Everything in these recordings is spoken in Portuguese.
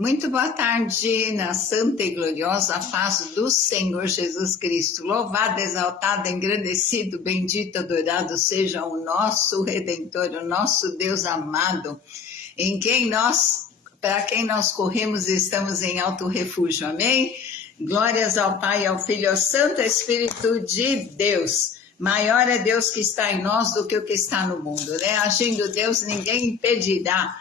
Muito boa tarde, na santa e gloriosa paz do Senhor Jesus Cristo. Louvado, exaltado, engrandecido, bendito, adorado seja o nosso Redentor, o nosso Deus amado, para quem nós corremos e estamos em alto refúgio. Amém? Glórias ao Pai, ao Filho e ao Santo Espírito de Deus. Maior é Deus que está em nós do que o que está no mundo, né? Agindo Deus, ninguém impedirá.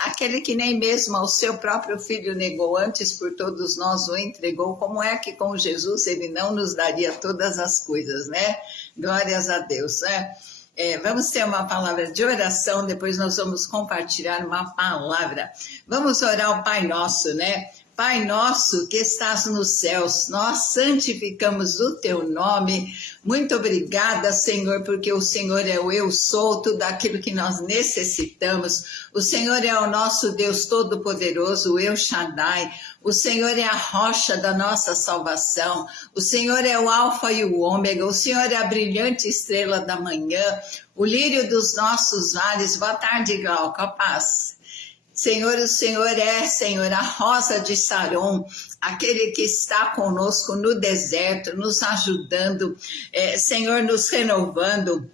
Aquele que nem mesmo ao seu próprio filho negou, antes por todos nós o entregou, como é que com Jesus ele não nos daria todas as coisas, né? Glórias a Deus, né? Vamos ter uma palavra de oração, depois nós vamos compartilhar uma palavra. Vamos orar ao Pai Nosso, né? Pai nosso que estás nos céus, nós santificamos o teu nome. Muito obrigada, Senhor, porque o Senhor é o eu sou, tudo aquilo que nós necessitamos. O Senhor é o nosso Deus Todo-Poderoso, o El Shaddai. O Senhor é a rocha da nossa salvação. O Senhor é o Alfa e o Ômega. O Senhor é a brilhante estrela da manhã, o lírio dos nossos vales. Boa tarde, Glauca, paz. Senhor, o Senhor é, Senhor, a rosa de Saron, aquele que está conosco no deserto, nos ajudando, Senhor, nos renovando,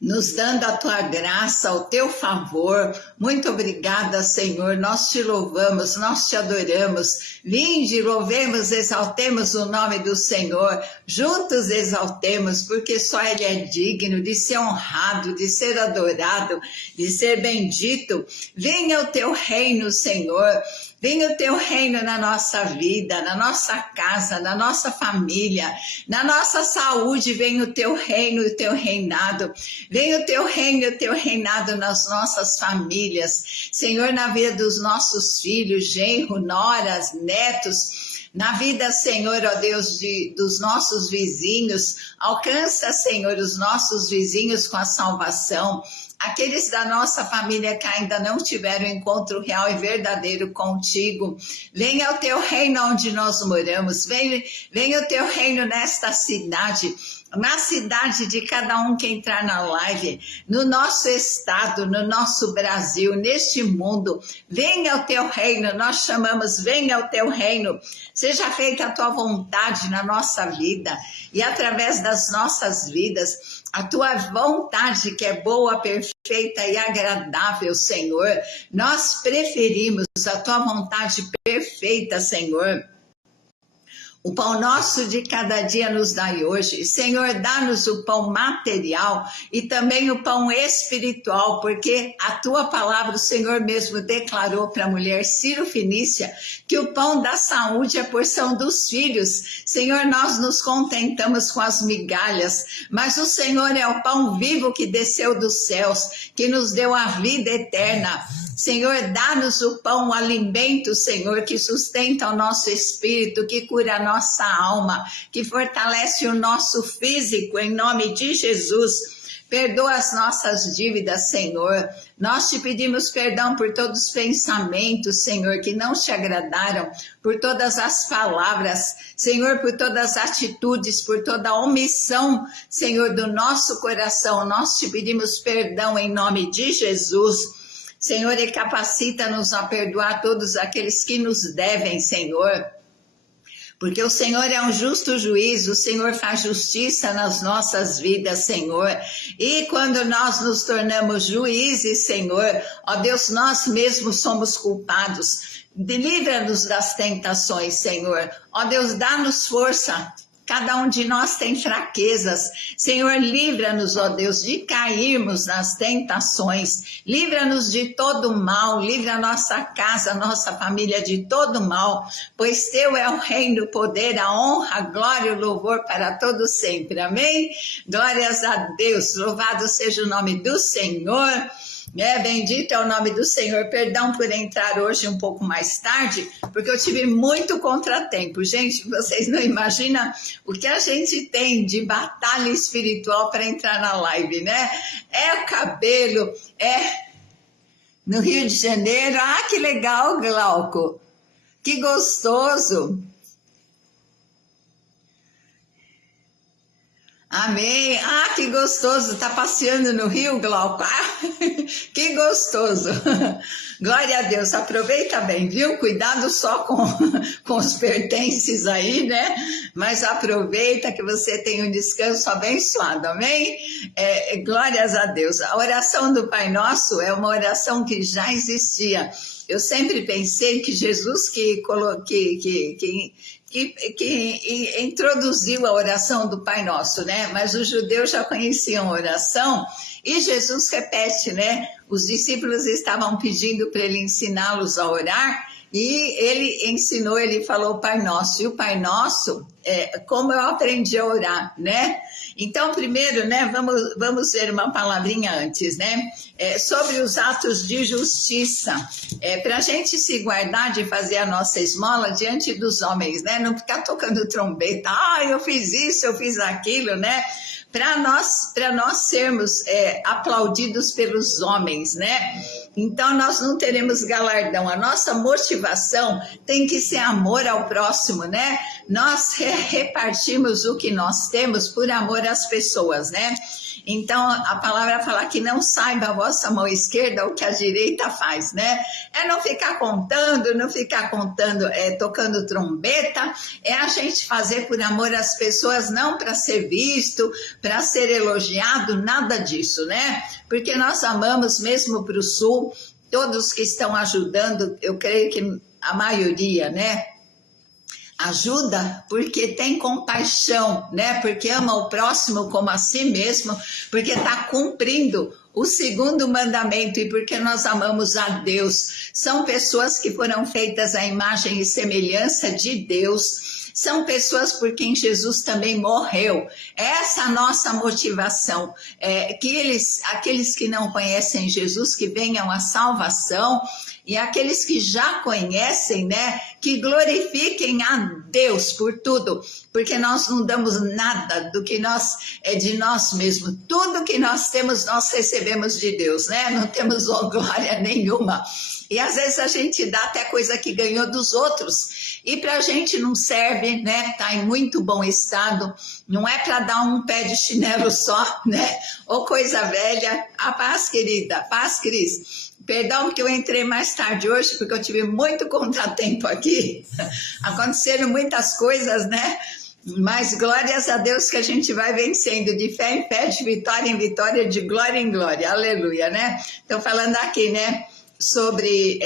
nos dando a tua graça, o teu favor. Muito obrigada, Senhor, nós te louvamos, nós te adoramos. Vinde, louvemos, exaltemos o nome do Senhor, juntos exaltemos, porque só Ele é digno de ser honrado, de ser adorado, de ser bendito. Venha o teu reino, Senhor. Venha o teu reino na nossa vida, na nossa casa, na nossa família, na nossa saúde. Venha o teu reino e o teu reinado. Venha o teu reino e o teu reinado nas nossas famílias. Senhor, na vida dos nossos filhos, genro, noras, netos, na vida, Senhor, ó Deus, dos nossos vizinhos. Alcança, Senhor, os nossos vizinhos com a salvação. Aqueles da nossa família que ainda não tiveram encontro real e verdadeiro contigo, venha o teu reino onde nós moramos, venha o teu reino nesta cidade, na cidade de cada um que entrar na live, no nosso estado, no nosso Brasil, neste mundo. Venha o teu reino, nós chamamos, venha o teu reino, seja feita a tua vontade na nossa vida e através das nossas vidas. A tua vontade que é boa, perfeita e agradável, Senhor. Nós preferimos a tua vontade perfeita, Senhor. O pão nosso de cada dia nos dai hoje. Senhor, dá-nos o pão material e também o pão espiritual, porque a tua palavra, o Senhor mesmo declarou para a mulher Ciro-Fenícia que o pão da saúde é a porção dos filhos. Senhor, nós nos contentamos com as migalhas, mas o Senhor é o pão vivo que desceu dos céus, que nos deu a vida eterna. Senhor, dá-nos o pão, o alimento, Senhor, que sustenta o nosso espírito, que cura a nossa alma, que fortalece o nosso físico, em nome de Jesus. Perdoa as nossas dívidas, Senhor. Nós te pedimos perdão por todos os pensamentos, Senhor, que não te agradaram, por todas as palavras, Senhor, por todas as atitudes, por toda a omissão, Senhor, do nosso coração. Nós te pedimos perdão em nome de Jesus. Senhor, e capacita-nos a perdoar todos aqueles que nos devem, Senhor. Porque o Senhor é um justo juiz, o Senhor faz justiça nas nossas vidas, Senhor. E quando nós nos tornamos juízes, Senhor, ó Deus, nós mesmos somos culpados. Livra-nos das tentações, Senhor. Ó Deus, dá-nos força. Cada um de nós tem fraquezas. Senhor, livra-nos, ó Deus, de cairmos nas tentações. Livra-nos de todo mal. Livra a nossa casa, a nossa família de todo mal. Pois teu é o reino, o poder, a honra, a glória e o louvor para todos sempre. Amém? Glórias a Deus. Louvado seja o nome do Senhor. Bendito é o nome do Senhor. Perdão por entrar hoje um pouco mais tarde, porque eu tive muito contratempo. Gente, vocês não imaginam o que a gente tem de batalha espiritual para entrar na live, né? É o cabelo, no Rio de Janeiro. Ah, que legal, Glauco. Que gostoso. Amém. Ah, que gostoso. Tá passeando no Rio, Glauco? Ah, que gostoso. Glória a Deus, aproveita bem, viu? Cuidado só com os pertences aí, né? Mas aproveita que você tem um descanso abençoado, amém? Glórias a Deus. A oração do Pai Nosso é uma oração que já existia. Eu sempre pensei que Jesus que introduziu a oração do Pai Nosso, né? Mas os judeus já conheciam a oração e Jesus repete, né? Os discípulos estavam pedindo para ele ensiná-los a orar e ele ensinou, ele falou Pai Nosso. E o Pai Nosso, como eu aprendi a orar, né? Então, primeiro, né, vamos ver uma palavrinha antes, né? Sobre os atos de justiça. Para a gente se guardar de fazer a nossa esmola diante dos homens, né? Não ficar tocando trombeta, eu fiz isso, eu fiz aquilo, né? Para nós sermos aplaudidos pelos homens, né? Então nós não teremos galardão. A nossa motivação tem que ser amor ao próximo, né? Nós repartimos o que nós temos por amor às pessoas, né? Então a palavra fala que não saiba a vossa mão esquerda o que a direita faz, né? Não ficar contando, tocando trombeta, a gente fazer por amor às pessoas, não para ser visto, para ser elogiado, nada disso, né? Porque nós amamos mesmo para o sul, todos que estão ajudando, eu creio que a maioria, né? Ajuda porque tem compaixão, né? Porque ama o próximo como a si mesmo, porque está cumprindo o segundo mandamento e porque nós amamos a Deus. São pessoas que foram feitas à imagem e semelhança de Deus. São pessoas por quem Jesus também morreu. Essa é a nossa motivação. Aqueles que não conhecem Jesus, que venham à salvação. E aqueles que já conhecem, né, que glorifiquem a Deus por tudo, porque nós não damos nada do que de nós mesmos. Tudo que nós temos, nós recebemos de Deus, né? Não temos glória nenhuma. E às vezes a gente dá até coisa que ganhou dos outros. E para a gente não serve, né? Tá em muito bom estado. Não é para dar um pé de chinelo só, né? Ou coisa velha. A paz, querida. Paz, Cris. Perdão que eu entrei mais tarde hoje, porque eu tive muito contratempo aqui. Aconteceram muitas coisas, né? Mas glórias a Deus que a gente vai vencendo de fé em fé, de vitória em vitória, de glória em glória. Aleluia, né? Estou falando aqui, né? Sobre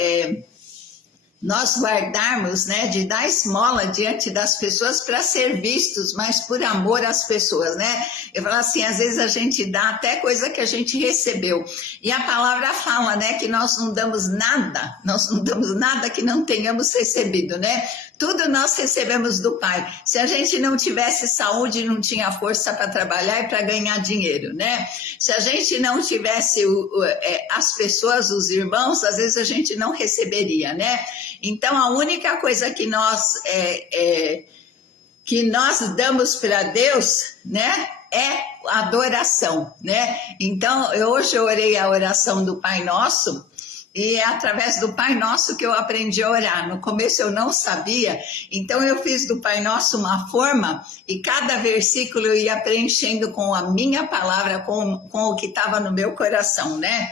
nós guardarmos, né, de dar esmola diante das pessoas para ser vistos, mas por amor às pessoas, né? Eu falo assim, às vezes a gente dá até coisa que a gente recebeu. E a palavra fala, né, que nós não damos nada que não tenhamos recebido, né? Tudo nós recebemos do Pai. Se a gente não tivesse saúde, não tinha força para trabalhar e para ganhar dinheiro, né? Se a gente não tivesse as pessoas, os irmãos, às vezes a gente não receberia, né? Então, a única coisa que nós damos para Deus, né, é adoração, né? Então, hoje eu orei a oração do Pai Nosso, e é através do Pai Nosso que eu aprendi a orar. No começo eu não sabia, então eu fiz do Pai Nosso uma forma e cada versículo eu ia preenchendo com a minha palavra, com o que estava no meu coração, né?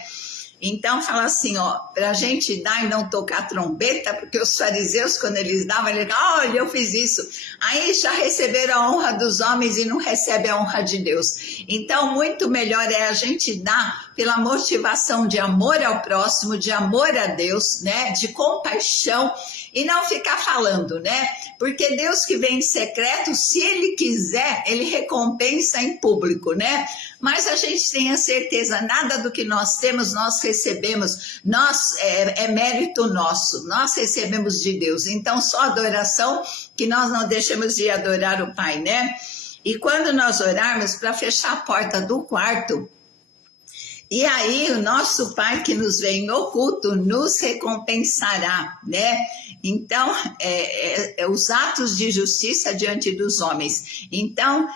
Então fala assim, para a gente dar e não tocar trombeta, porque os fariseus, quando eles davam, eles falavam, olha, eu fiz isso. Aí já receberam a honra dos homens e não recebem a honra de Deus. Então, muito melhor é a gente dar pela motivação de amor ao próximo, de amor a Deus, né? De compaixão e não ficar falando, né? Porque Deus que vem em secreto, se Ele quiser, Ele recompensa em público, né? Mas a gente tem a certeza, nada do que nós temos, nós recebemos, é mérito nosso, nós recebemos de Deus. Então, só adoração, que nós não deixemos de adorar o Pai, né? E quando nós orarmos, para fechar a porta do quarto, e aí o nosso Pai que nos vê em oculto nos recompensará, né? Então, os atos de justiça diante dos homens. Então,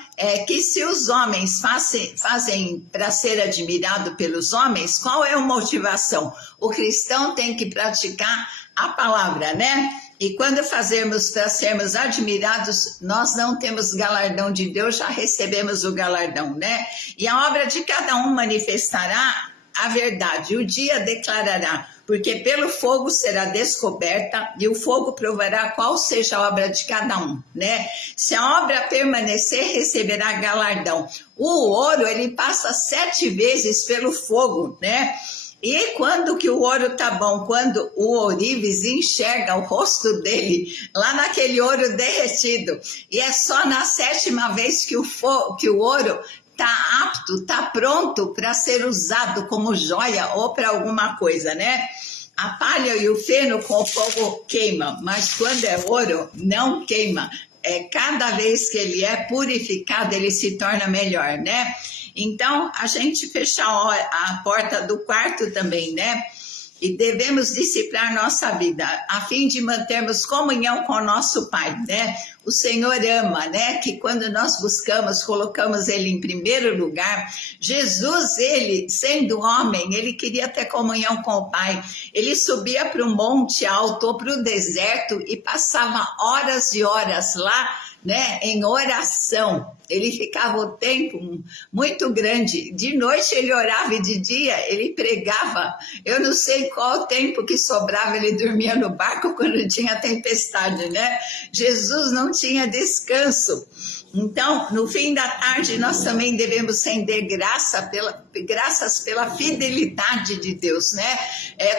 que se os homens fazem para ser admirado pelos homens, qual é a motivação? O cristão tem que praticar a palavra, né? E quando fazermos para sermos admirados, nós não temos galardão de Deus, já recebemos o galardão, né? E a obra de cada um manifestará a verdade, o dia declarará, porque pelo fogo será descoberta e o fogo provará qual seja a obra de cada um, né? Se a obra permanecer, receberá galardão. O ouro, ele passa 7 vezes pelo fogo, né? E quando que o ouro tá bom? Quando o ourives enxerga o rosto dele, lá naquele ouro derretido. E é só na 7ª vez que o ouro tá apto, tá pronto para ser usado como joia ou para alguma coisa, né? A palha e o feno com o fogo queimam, mas quando é ouro, não queima. Cada vez que ele é purificado, ele se torna melhor, né? Então, a gente fecha a porta do quarto também, né? E devemos disciplinar nossa vida, a fim de mantermos comunhão com o nosso Pai, né? O Senhor ama, né? Que quando nós buscamos, colocamos Ele em primeiro lugar. Jesus, Ele, sendo homem, Ele queria ter comunhão com o Pai. Ele subia para um monte alto ou para o deserto e passava horas e horas lá, né, em oração. Ele ficava o tempo muito grande. De noite ele orava e de dia ele pregava. Eu não sei qual o tempo que sobrava, ele dormia no barco quando tinha tempestade, né? Jesus não tinha descanso. Então, no fim da tarde, nós também devemos render graças pela fidelidade de Deus, né?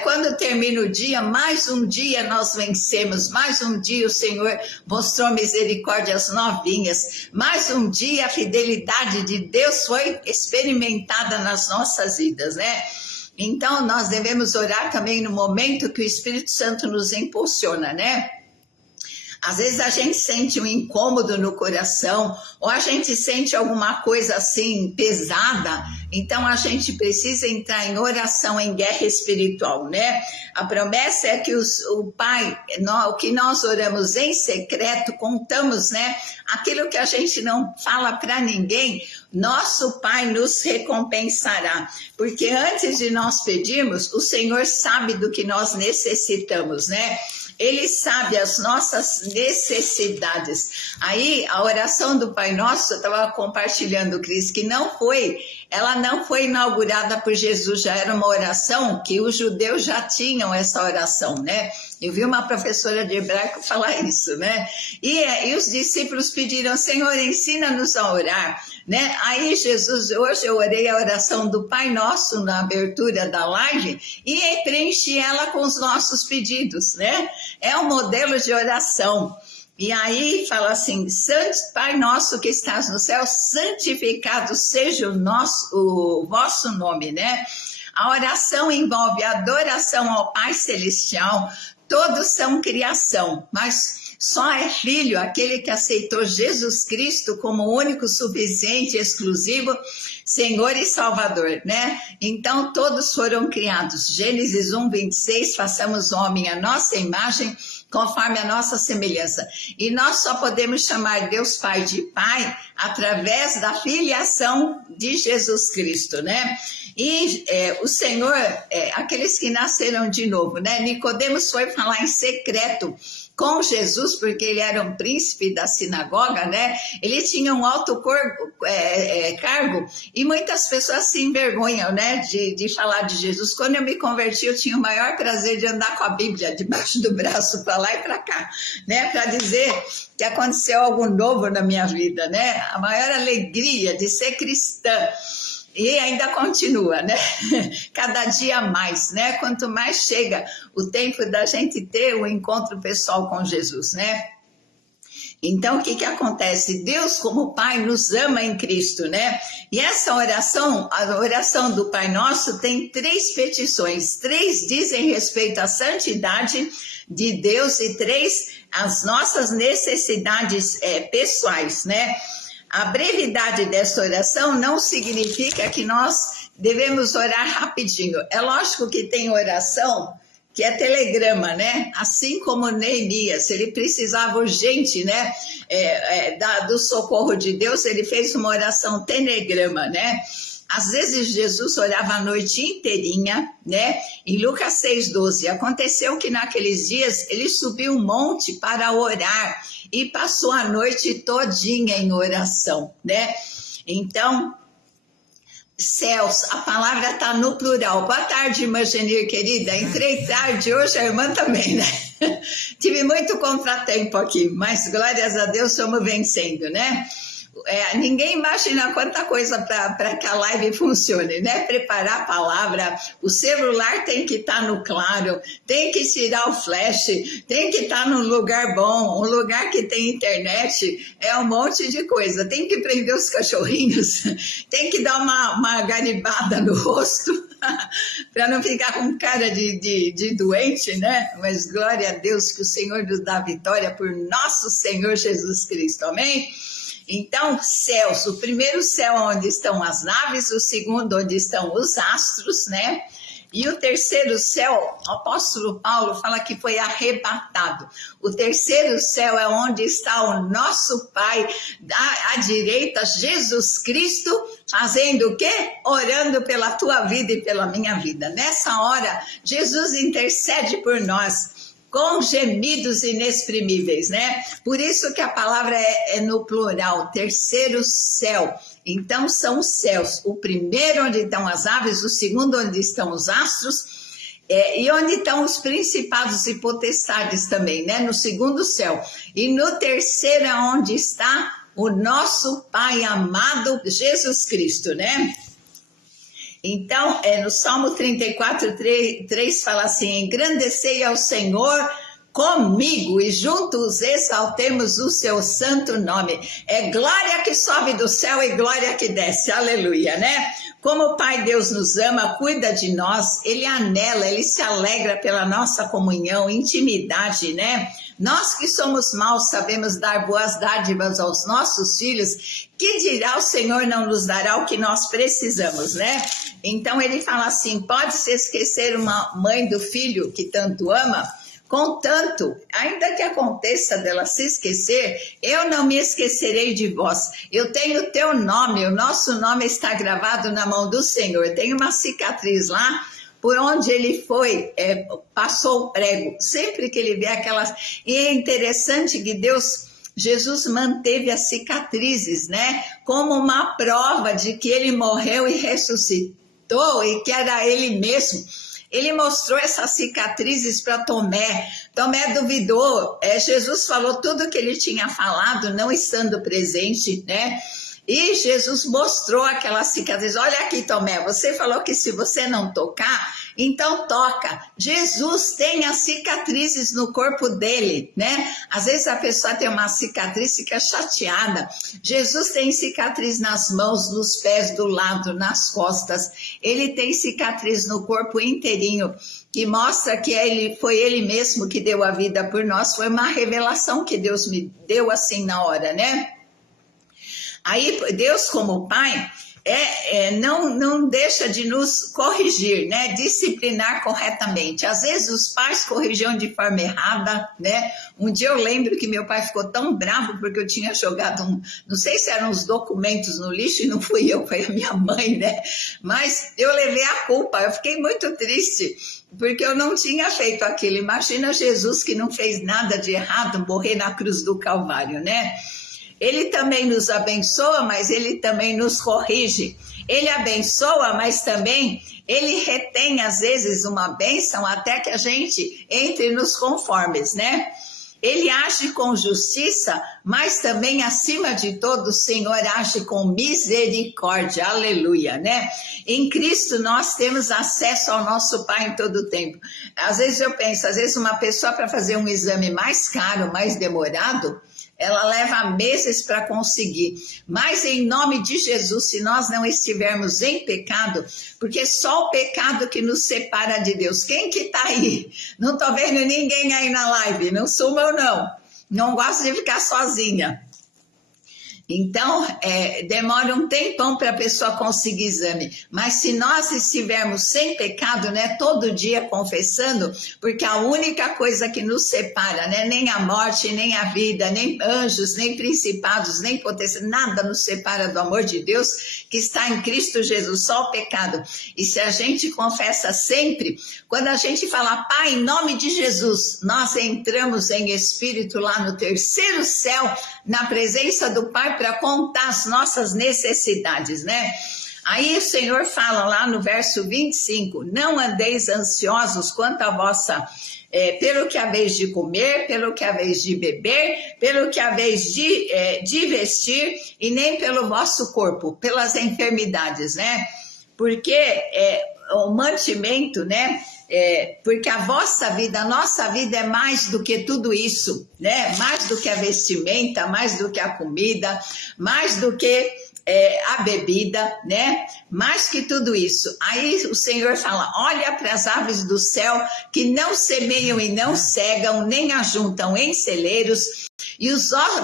Quando termina o dia, mais um dia nós vencemos, mais um dia o Senhor mostrou misericórdias novinhas, mais um dia a fidelidade de Deus foi experimentada nas nossas vidas, né? Então, nós devemos orar também no momento que o Espírito Santo nos impulsiona, né? Às vezes a gente sente um incômodo no coração, ou a gente sente alguma coisa assim pesada, então a gente precisa entrar em oração, em guerra espiritual, né? A promessa é que o Pai, o que nós oramos em secreto, contamos, né? Aquilo que a gente não fala para ninguém, nosso Pai nos recompensará, porque antes de nós pedirmos, o Senhor sabe do que nós necessitamos, né? Ele sabe as nossas necessidades. Aí, a oração do Pai Nosso, eu estava compartilhando, Cris, que ela não foi inaugurada por Jesus, já era uma oração que os judeus já tinham essa oração, né? Eu vi uma professora de hebraico falar isso, né? E os discípulos pediram, Senhor, ensina-nos a orar, né? Aí Jesus, hoje eu orei a oração do Pai Nosso na abertura da live e preenchi ela com os nossos pedidos, né? É um modelo de oração. E aí fala assim, Pai nosso que estás no céu, santificado seja o vosso nome, né? A oração envolve adoração ao Pai Celestial, todos são criação, mas só é filho aquele que aceitou Jesus Cristo como único, suficiente, exclusivo, Senhor e Salvador, né? Então todos foram criados. Gênesis 1:26, façamos o homem à nossa imagem, conforme a nossa semelhança. E nós só podemos chamar Deus Pai de Pai através da filiação de Jesus Cristo, né? E o Senhor, aqueles que nasceram de novo, né? Nicodemos foi falar em secreto com Jesus, porque ele era um príncipe da sinagoga, né? Ele tinha um alto cargo e muitas pessoas se envergonham, né? De falar de Jesus. Quando eu me converti, eu tinha o maior prazer de andar com a Bíblia debaixo do braço, para lá e para cá, né? Para dizer que aconteceu algo novo na minha vida, né? A maior alegria de ser cristã. E ainda continua, né? Cada dia mais, né? Quanto mais chega o tempo da gente ter o encontro pessoal com Jesus, né? Então, o que acontece? Deus, como Pai, nos ama em Cristo, né? E essa oração, a oração do Pai Nosso, tem 3 petições. 3 dizem respeito à santidade de Deus e 3 às nossas necessidades pessoais, né? A brevidade dessa oração não significa que nós devemos orar rapidinho. É lógico que tem oração que é telegrama, né? Assim como Neemias, ele precisava urgente, né? Do socorro de Deus, ele fez uma oração telegrama, né? Às vezes Jesus orava a noite inteirinha, né? Em Lucas 6:12, aconteceu que naqueles dias ele subiu um monte para orar e passou a noite todinha em oração, né? Então, céus, a palavra está no plural. Boa tarde, irmã Genir, querida. Entrei tarde hoje, a irmã também, né? Tive muito contratempo aqui, mas glórias a Deus estamos vencendo, né? Ninguém imagina quanta coisa para que a live funcione, né? Preparar a palavra, o celular tem que estar no claro, tem que tirar o flash, tem que estar num lugar bom, um lugar que tem internet, um monte de coisa. Tem que prender os cachorrinhos, tem que dar uma garibada no rosto, para não ficar com cara de doente, né? Mas glória a Deus que o Senhor nos dá vitória por nosso Senhor Jesus Cristo, amém? Então, céus, o primeiro céu onde estão as naves, o segundo onde estão os astros, né? E o terceiro céu, o apóstolo Paulo fala que foi arrebatado. O terceiro céu é onde está o nosso Pai, à direita, Jesus Cristo, fazendo o quê? Orando pela tua vida e pela minha vida. Nessa hora, Jesus intercede por nós, com gemidos inexprimíveis, né? Por isso que a palavra é no plural, terceiro céu. Então são os céus, o primeiro onde estão as aves, o segundo onde estão os astros, e onde estão os principados e potestades também, né? No segundo céu. E no terceiro é onde está o nosso Pai amado Jesus Cristo, né? Então, no Salmo 34, 3 fala assim: engrandecei ao Senhor comigo e juntos exaltemos o seu santo nome. É glória que sobe do céu e glória que desce, aleluia, né? Como o Pai Deus nos ama, cuida de nós, Ele anela, Ele se alegra pela nossa comunhão, intimidade, né? Nós que somos maus sabemos dar boas dádivas aos nossos filhos, que dirá o Senhor não nos dará o que nós precisamos, né? Então ele fala assim: pode-se esquecer uma mãe do filho que tanto ama? Contanto, ainda que aconteça dela se esquecer, eu não me esquecerei de vós. Eu tenho o teu nome, o nosso nome está gravado na mão do Senhor. Tem uma cicatriz lá, por onde ele foi, passou o prego. Sempre que ele vê aquelas... E é interessante que Jesus manteve as cicatrizes, né? Como uma prova de que ele morreu e ressuscitou e que era ele mesmo. Ele mostrou essas cicatrizes para Tomé. Tomé duvidou. Jesus falou tudo o que ele tinha falado, não estando presente, né? E Jesus mostrou aquelas cicatrizes. Olha aqui, Tomé, você falou que se você não tocar, então toca. Jesus tem as cicatrizes no corpo dele, né? Às vezes a pessoa tem uma cicatriz e fica chateada. Jesus tem cicatriz nas mãos, nos pés, do lado, nas costas. Ele tem cicatriz no corpo inteirinho, que mostra que foi ele mesmo que deu a vida por nós. Foi uma revelação que Deus me deu assim na hora, né? Aí Deus, como Pai, não deixa de nos corrigir, né? Disciplinar corretamente. Às vezes os pais corrigiam de forma errada, né? Um dia eu lembro que meu pai ficou tão bravo porque eu tinha jogado não sei se eram os documentos no lixo, e não fui eu, foi a minha mãe, né? Mas eu levei a culpa, eu fiquei muito triste, porque eu não tinha feito aquilo. Imagina Jesus, que não fez nada de errado, morrer na cruz do Calvário, né? Ele também nos abençoa, mas ele também nos corrige. Ele abençoa, mas também ele retém, às vezes, uma bênção até que a gente entre nos conformes, né? Ele age com justiça, mas também, acima de tudo, o Senhor age com misericórdia, aleluia, né? Em Cristo nós temos acesso ao nosso Pai em todo o tempo. Às vezes eu penso, às vezes uma pessoa para fazer um exame mais caro, mais demorado, ela leva meses para conseguir, mas em nome de Jesus, se nós não estivermos em pecado, porque só o pecado que nos separa de Deus. Quem que está aí? Não estou vendo ninguém aí na live, não sumam não gosto de ficar sozinha. Então, demora um tempão para a pessoa conseguir exame. Mas se nós estivermos sem pecado, né, todo dia confessando, porque a única coisa que nos separa, né, nem a morte, nem a vida, nem anjos, nem principados, nem potestade, nada nos separa do amor de Deus que está em Cristo Jesus, só o pecado. E se a gente confessa sempre, quando a gente fala, Pai, em nome de Jesus, nós entramos em espírito lá no terceiro céu, na presença do Pai, para contar as nossas necessidades, né? Aí o Senhor fala lá no verso 25, não andeis ansiosos quanto a vossa, pelo que haveis de comer, pelo que haveis de beber, pelo que haveis de vestir, e nem pelo vosso corpo, pelas enfermidades, né? Porque o mantimento, né? Porque a vossa vida, a nossa vida é mais do que tudo isso, né? Mais do que a vestimenta, mais do que a comida, mais do que a bebida, né? Mais que tudo isso. Aí o Senhor fala, olha para as aves do céu que não semeiam e não cegam, nem ajuntam em celeiros, e o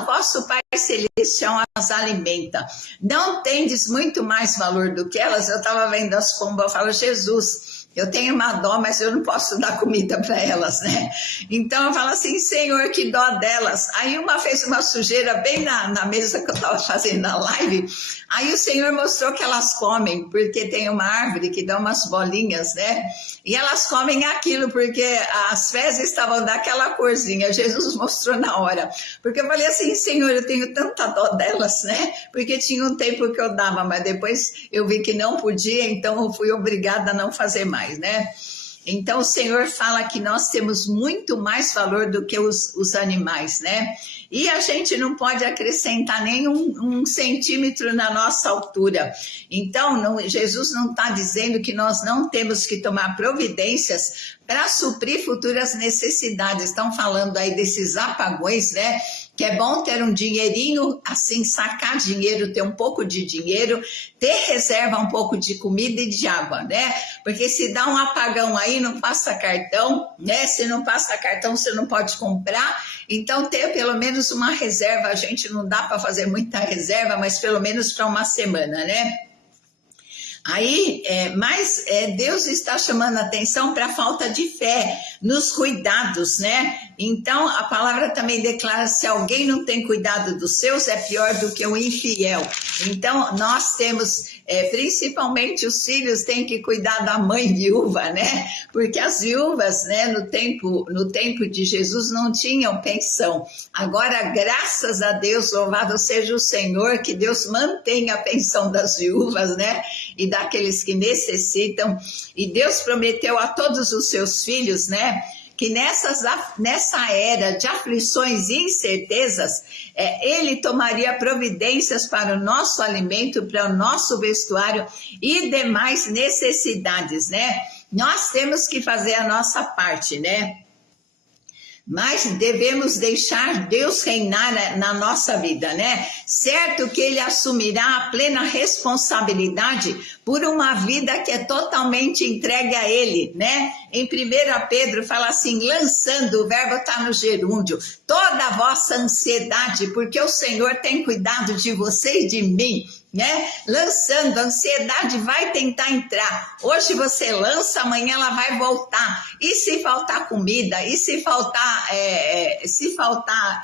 vosso Pai Celestial as alimenta. Não tendes muito mais valor do que elas? Eu estava vendo as pombas, eu falo, Jesus, eu tenho uma dó, mas eu não posso dar comida para elas, né? Então eu falo assim, Senhor, que dó delas. Aí uma fez uma sujeira bem na mesa que eu estava fazendo a live. Aí o Senhor mostrou que elas comem, porque tem uma árvore que dá umas bolinhas, né? E elas comem aquilo, porque as fezes estavam daquela corzinha. Jesus mostrou na hora. Porque eu falei assim, Senhor, eu tenho tanta dó delas, né? Porque tinha um tempo que eu dava, mas depois eu vi que não podia, então eu fui obrigada a não fazer mais, né? Então o Senhor fala que nós temos muito mais valor do que os animais, né? E a gente não pode acrescentar nem um centímetro na nossa altura. Então, Jesus não está dizendo que nós não temos que tomar providências para suprir futuras necessidades. Estão falando aí desses apagões, né? Que é bom ter um dinheirinho, assim, sacar dinheiro, ter um pouco de dinheiro, ter reserva um pouco de comida e de água, né? Porque se dá um apagão aí, não passa cartão, né? Se não passa cartão, você não pode comprar. Então, ter pelo menos uma reserva, a gente não dá para fazer muita reserva, mas pelo menos para uma semana, né? Aí, mas Deus está chamando a atenção para a falta de fé nos cuidados, né? Então, a palavra também declara, se alguém não tem cuidado dos seus, é pior do que o infiel. Então, nós temos, principalmente os filhos, têm que cuidar da mãe viúva, né? Porque as viúvas, né, no tempo de Jesus, não tinham pensão. Agora, graças a Deus, louvado seja o Senhor, que Deus mantém a pensão das viúvas, né? E daqueles que necessitam, e Deus prometeu a todos os seus filhos, né, que nessa era de aflições e incertezas, Ele tomaria providências para o nosso alimento, para o nosso vestuário e demais necessidades, né? Nós temos que fazer a nossa parte, né? Mas devemos deixar Deus reinar na nossa vida, né? Certo que Ele assumirá a plena responsabilidade por uma vida que é totalmente entregue a Ele, né? Em 1 Pedro fala assim, lançando, o verbo está no gerúndio, toda a vossa ansiedade, porque o Senhor tem cuidado de você e de mim, né? Lançando, a ansiedade vai tentar entrar. Hoje você lança, amanhã ela vai voltar. E se faltar comida, e se faltar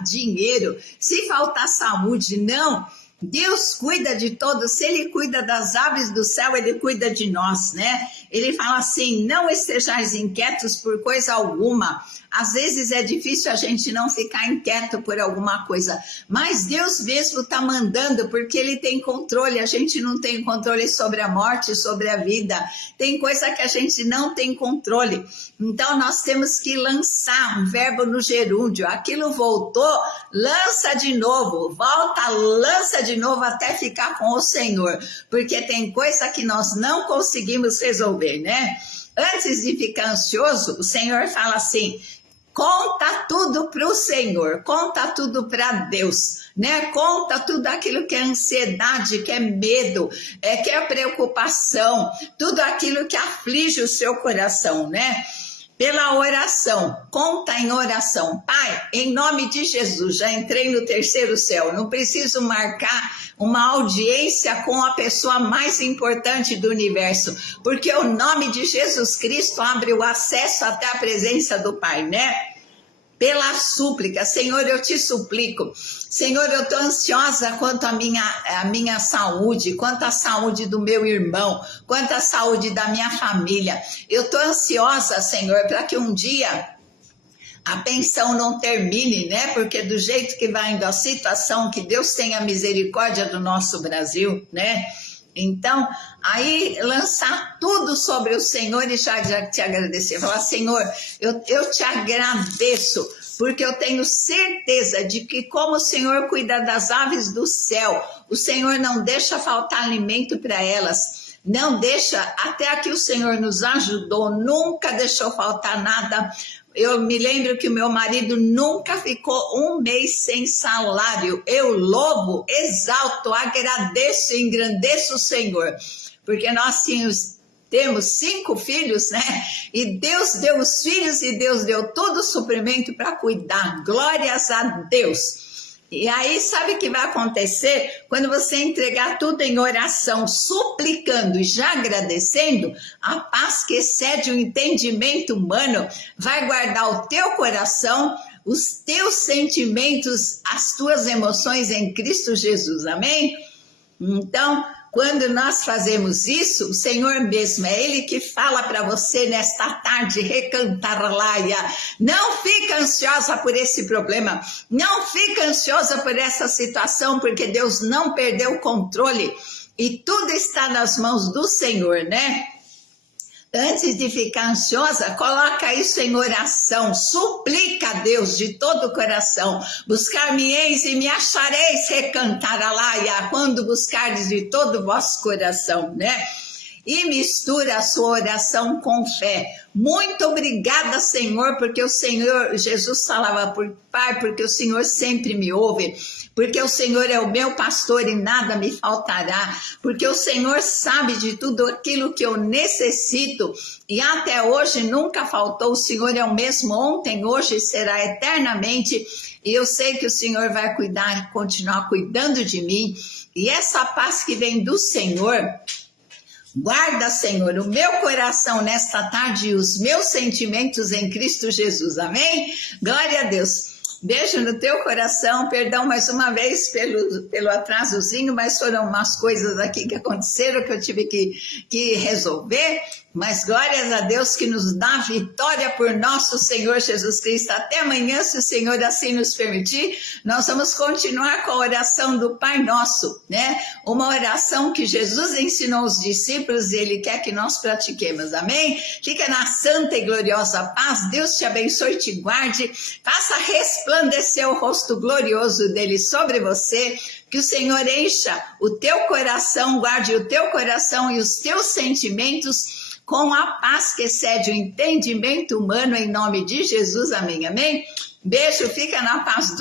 dinheiro, se faltar saúde, não. Deus cuida de todos, se Ele cuida das aves do céu, Ele cuida de nós, né? Ele fala assim, não estejais inquietos por coisa alguma. Às vezes é difícil a gente não ficar inquieto por alguma coisa, mas Deus mesmo está mandando, porque Ele tem controle. A gente não tem controle sobre a morte, sobre a vida, tem coisa que a gente não tem controle. Então nós temos que lançar, um verbo no gerúndio, aquilo voltou, lança de novo, volta, lança de novo até ficar com o Senhor, porque tem coisa que nós não conseguimos resolver, né? Antes de ficar ansioso, o Senhor fala assim, conta tudo para o Senhor, conta tudo para Deus, né? Conta tudo aquilo que é ansiedade, que é medo, que é preocupação, tudo aquilo que aflige o seu coração, né? Pela oração, conta em oração. Pai, em nome de Jesus, já entrei no terceiro céu, não preciso marcar uma audiência com a pessoa mais importante do universo, porque o nome de Jesus Cristo abre o acesso até a presença do Pai, né? Pela súplica, Senhor, eu te suplico, Senhor, eu estou ansiosa quanto à minha saúde, quanto à saúde do meu irmão, quanto à saúde da minha família. Eu estou ansiosa, Senhor, para que um dia a pensão não termine, né? Porque do jeito que vai indo a situação, que Deus tenha misericórdia do nosso Brasil, né? Então, aí lançar tudo sobre o Senhor e já te agradecer. Falar, Senhor, eu te agradeço, porque eu tenho certeza de que como o Senhor cuida das aves do céu, o Senhor não deixa faltar alimento para elas. Não deixa, até aqui o Senhor nos ajudou, nunca deixou faltar nada. Eu me lembro que o meu marido nunca ficou um mês sem salário. Eu louvo, exalto, agradeço e engrandeço o Senhor, porque nós temos 5 filhos, né? E Deus deu os filhos e Deus deu todo o suprimento para cuidar. Glórias a Deus. E aí, sabe o que vai acontecer? Quando você entregar tudo em oração, suplicando e já agradecendo, a paz que excede o entendimento humano vai guardar o teu coração, os teus sentimentos, as tuas emoções em Cristo Jesus. Amém? Então, quando nós fazemos isso, o Senhor mesmo, é Ele que fala para você nesta tarde, recantarlaia. Não fica ansiosa por esse problema, não fica ansiosa por essa situação, porque Deus não perdeu o controle e tudo está nas mãos do Senhor, né? Antes de ficar ansiosa, coloca isso em oração, suplica a Deus de todo o coração. Buscar-me-eis e me achareis, recantaralaia, quando buscardes de todo o vosso coração, né? E mistura a sua oração com fé. Muito obrigada, Senhor, porque o Senhor, Jesus falava por Pai, porque o Senhor sempre me ouve, porque o Senhor é o meu pastor e nada me faltará, porque o Senhor sabe de tudo aquilo que eu necessito e até hoje nunca faltou. O Senhor é o mesmo ontem, hoje e será eternamente, e eu sei que o Senhor vai cuidar e continuar cuidando de mim, e essa paz que vem do Senhor, guarda, Senhor, o meu coração nesta tarde e os meus sentimentos em Cristo Jesus, amém? Glória a Deus. Beijo no teu coração, perdão mais uma vez pelo atrasozinho, mas foram umas coisas aqui que aconteceram que eu tive que resolver, mas glórias a Deus que nos dá vitória por nosso Senhor Jesus Cristo. Até amanhã, se o Senhor assim nos permitir, nós vamos continuar com a oração do Pai Nosso, né? Uma oração que Jesus ensinou aos discípulos e Ele quer que nós pratiquemos, amém? Fica na santa e gloriosa paz, Deus te abençoe e te guarde, faça resplandecer o rosto glorioso dele sobre você, que o Senhor encha o teu coração, guarde o teu coração e os teus sentimentos com a paz que excede o entendimento humano, em nome de Jesus, amém, amém? Beijo, fica na paz do